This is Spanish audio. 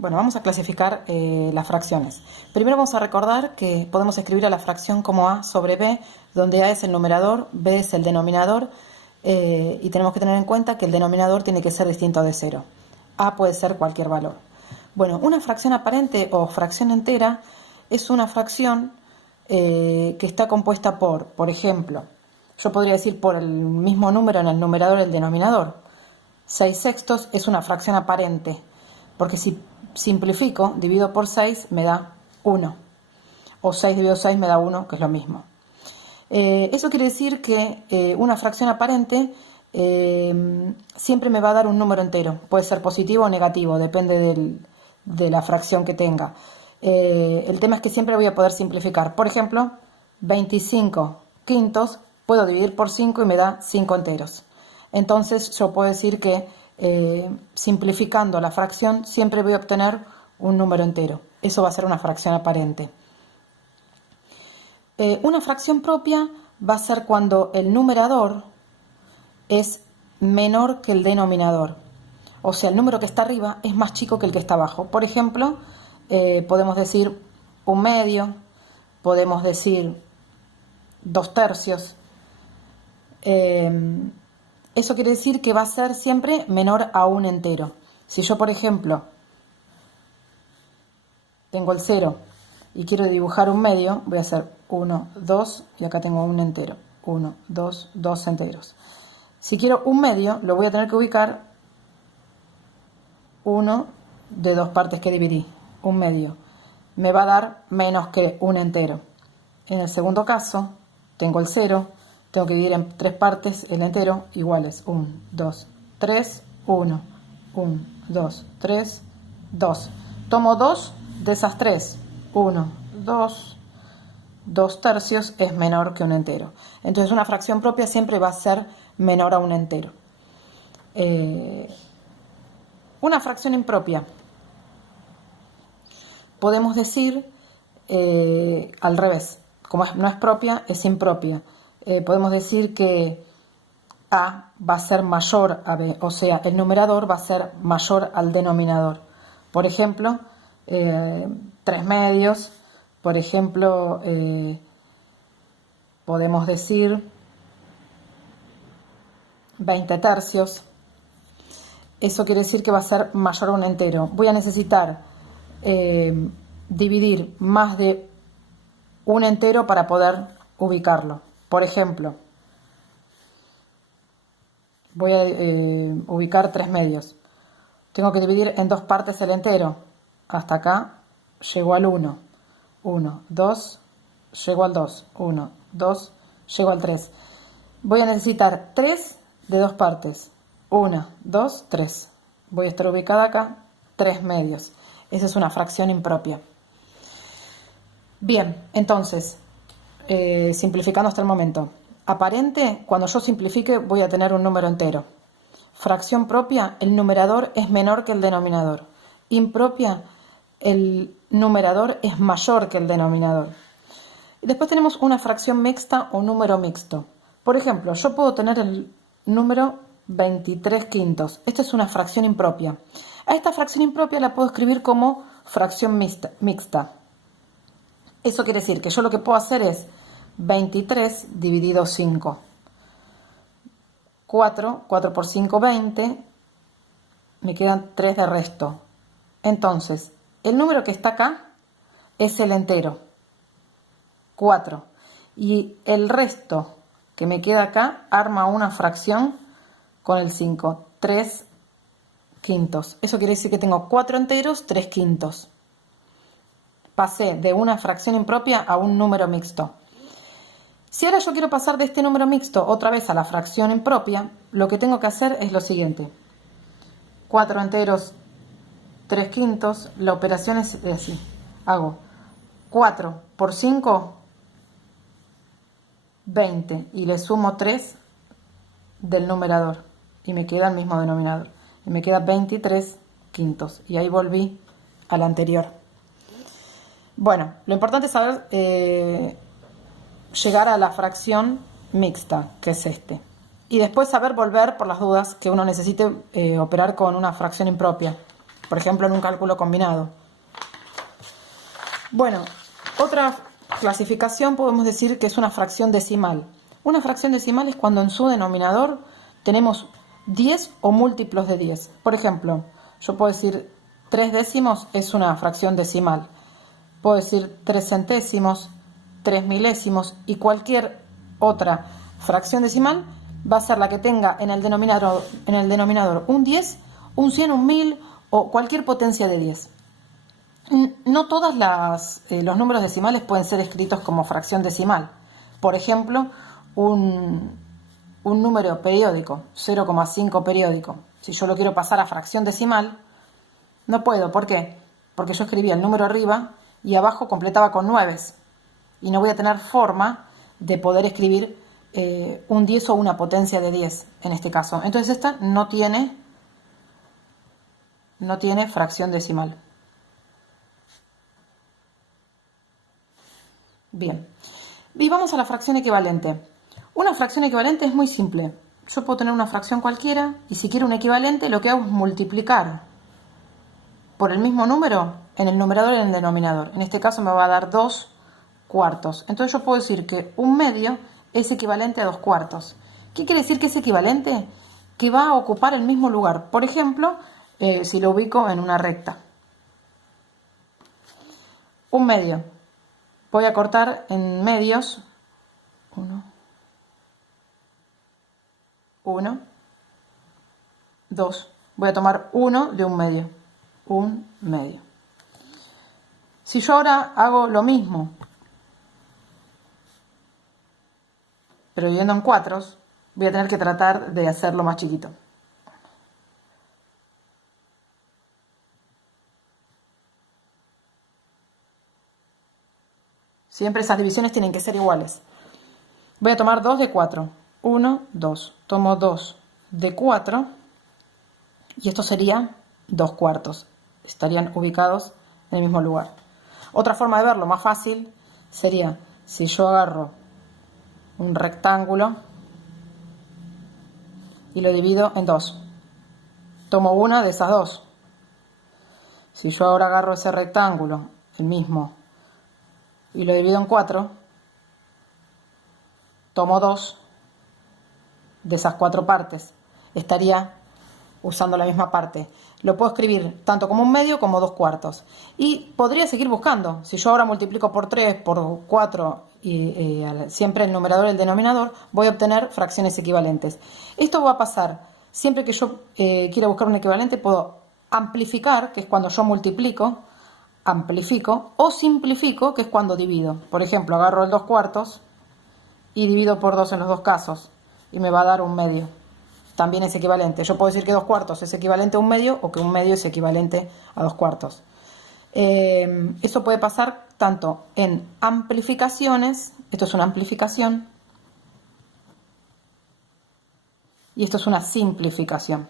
Bueno, vamos a clasificar las fracciones. Primero vamos a recordar que podemos escribir a la fracción como A sobre B, donde A es el numerador, B es el denominador, y tenemos que tener en cuenta que el denominador tiene que ser distinto de 0. A puede ser cualquier valor. Bueno, una fracción aparente o fracción entera es una fracción que está compuesta por ejemplo, yo podría decir por el mismo número en el numerador y el denominador. 6/6 es una fracción aparente, porque si simplifico, divido por 6 me da 1. O 6 dividido 6 me da 1, que es lo mismo. Eso quiere decir que una fracción aparente siempre me va a dar un número entero. Puede ser positivo o negativo, depende de la fracción que tenga. El tema es que siempre voy a poder simplificar. Por ejemplo, 25 quintos puedo dividir por 5 y me da 5 enteros. Entonces yo puedo decir que simplificando la fracción siempre voy a obtener un número entero. Eso va a ser una fracción aparente. Una fracción propia va a ser cuando el numerador es menor que el denominador. O sea, el número que está arriba es más chico que el que está abajo. Por ejemplo, podemos decir 1/2, podemos decir 2/3. Eso quiere decir que va a ser siempre menor a un entero. Si yo, por ejemplo, tengo el 0 y quiero dibujar un medio, voy a hacer 1, 2 y acá tengo un entero. 1, 2, 2 enteros. Si quiero un medio, lo voy a tener que ubicar uno de dos partes que dividí. Un medio. Me va a dar menos que un entero. En el segundo caso, tengo el 0. Tengo que dividir en 3 partes el entero iguales 1, 2, 3, 1, 1, 2, 3, 2. Tomo 2 de esas 3. 1, 2, 2/3 es menor que un entero. Entonces una fracción propia siempre va a ser menor a un entero. Una fracción impropia. Podemos decir al revés. Como no es propia, es impropia. Podemos decir que A va a ser mayor a B, o sea, el numerador va a ser mayor al denominador. Por ejemplo, 3/2, por ejemplo, podemos decir 20/3. Eso quiere decir que va a ser mayor a un entero. Voy a necesitar dividir más de un entero para poder ubicarlo. Por ejemplo, voy a ubicar 3/2. Tengo que dividir en 2 partes el entero. Hasta acá llego al 1. 1, 2, llego al 2. 1, 2, llego al 3. Voy a necesitar 3 de 2 partes. 1, 2, 3. Voy a estar ubicada acá 3/2. Esa es una fracción impropia. Bien, entonces, simplificando hasta el momento. Aparente, cuando yo simplifique voy a tener un número entero. Fracción propia, el numerador es menor que el denominador. Impropia, el numerador es mayor que el denominador. Después tenemos una fracción mixta o número mixto. Por ejemplo, yo puedo tener el número 23 quintos. Esta es una fracción impropia. A esta fracción impropia la puedo escribir como fracción mixta. Eso quiere decir que yo lo que puedo hacer es 23 dividido 5. 4 por 5, 20. Me quedan 3 de resto. Entonces, el número que está acá es el entero. 4. Y el resto que me queda acá arma una fracción con el 5. 3 quintos. Eso quiere decir que tengo 4 enteros, 3 quintos. Pasé de una fracción impropia a un número mixto. Si ahora yo quiero pasar de este número mixto otra vez a la fracción impropia, lo que tengo que hacer es lo siguiente. 4 enteros, 3 quintos. La operación es así. Hago 4 por 5, 20. Y le sumo 3 del numerador. Y me queda el mismo denominador. Y me queda 23 quintos. Y ahí volví al anterior. Bueno, lo importante es saber llegar a la fracción mixta, que es este. Y después saber volver por las dudas que uno necesite operar con una fracción impropia. por ejemplo en un cálculo combinado. Bueno, otra clasificación podemos decir que es una fracción decimal. Una fracción decimal es cuando en su denominador tenemos 10 o múltiplos de 10. Por ejemplo, yo puedo decir 3 décimos es una fracción decimal. Puedo decir 3 centésimos, 3 milésimos y cualquier otra fracción decimal va a ser la que tenga en el denominador un 10, un 100, un 1000 o cualquier potencia de 10. No todos los números decimales pueden ser escritos como fracción decimal. Por ejemplo, un número periódico, 0,5 periódico. Si yo lo quiero pasar a fracción decimal, no puedo. ¿Por qué? Porque yo escribía el número arriba y abajo completaba con 9. Y no voy a tener forma de poder escribir un 10 o una potencia de 10 en este caso. Entonces esta no tiene fracción decimal. Bien, y vamos a la fracción equivalente. Una fracción equivalente es muy simple. Yo puedo tener una fracción cualquiera y si quiero un equivalente lo que hago es multiplicar por el mismo número en el numerador y en el denominador. En este caso me va a dar 2 cuartos. Entonces yo puedo decir que un medio es equivalente a 2 cuartos. ¿Qué quiere decir que es equivalente? Que va a ocupar el mismo lugar. Por ejemplo, si lo ubico en una recta. Un medio. Voy a cortar en medios. 1, 2. Voy a tomar 1 de un medio. Un medio. Si yo ahora hago lo mismo, pero dividiendo en cuatros, voy a tener que tratar de hacerlo más chiquito. Siempre esas divisiones tienen que ser iguales. Voy a tomar 2 de 4. 1, 2. Tomo 2 de 4 y esto sería 2 cuartos. Estarían ubicados en el mismo lugar. Otra forma de verlo más fácil sería si yo agarro un rectángulo y lo divido en 2. Tomo una de esas 2. Si yo ahora agarro ese rectángulo, el mismo, y lo divido en 4, tomo 2 de esas 4 partes. Estaría usando la misma parte. Lo puedo escribir tanto como un medio como 2 cuartos. Y podría seguir buscando. Si yo ahora multiplico por 3, por 4 y siempre el numerador y el denominador, voy a obtener fracciones equivalentes. Esto va a pasar siempre que yo quiera buscar un equivalente. Puedo amplificar, que es cuando yo multiplico, amplifico, o simplifico, que es cuando divido. Por ejemplo, agarro el 2 cuartos y divido por 2 en los dos casos y me va a dar un medio. También es equivalente. Yo puedo decir que 2 cuartos es equivalente a un medio o que un medio es equivalente a 2 cuartos. Eso puede pasar tanto en amplificaciones, esto es una amplificación, y esto es una simplificación.